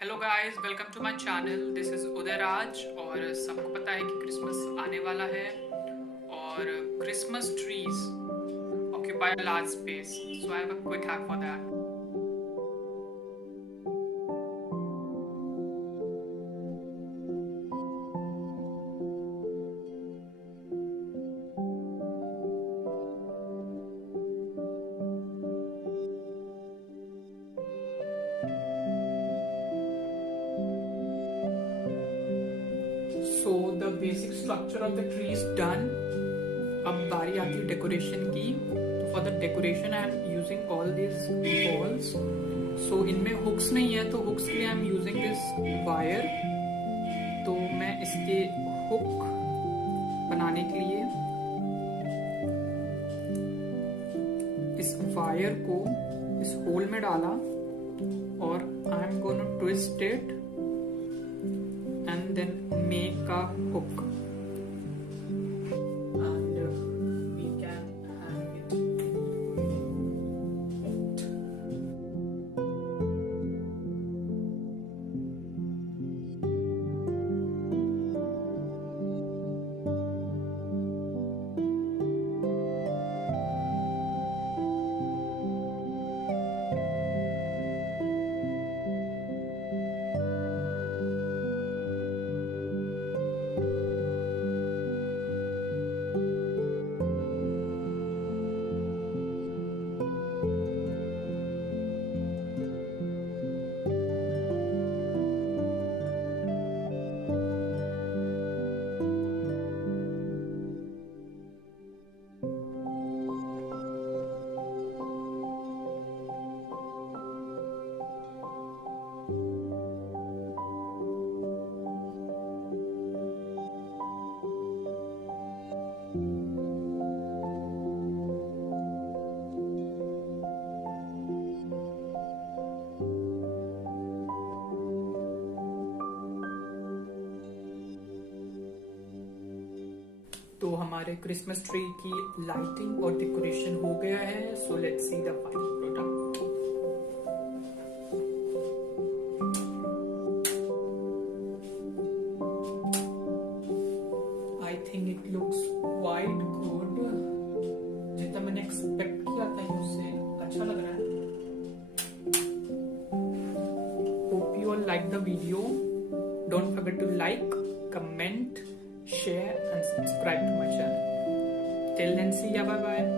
Hello guys, welcome to my channel. This is Uday Raj. और सबको पता है कि क्रिसमस आने वाला है और Christmas trees occupy a large space, so I have a quick hack for that. So the basic structure of the tree is done. अब बारी आती है डेकोरेशन की। तो for the decoration I am using all this balls. So इनमें hooks नहीं है, तो हुक्स के लिए I am using this wire. तो मैं इसके हुक बनाने के लिए इस वायर को इस होल में डाला और I am gonna twist it and then make a hook and we can hang it. तो हमारे क्रिसमस ट्री की लाइटिंग और डेकोरेशन हो गया है। So let's see the final product. I think it looks quite good. जितना मैंने एक्सपेक्ट किया था उससे अच्छा लग रहा है। Hope you all like the video. Don't forget to like, comment, share and subscribe to my channel. Till then, see ya, bye bye.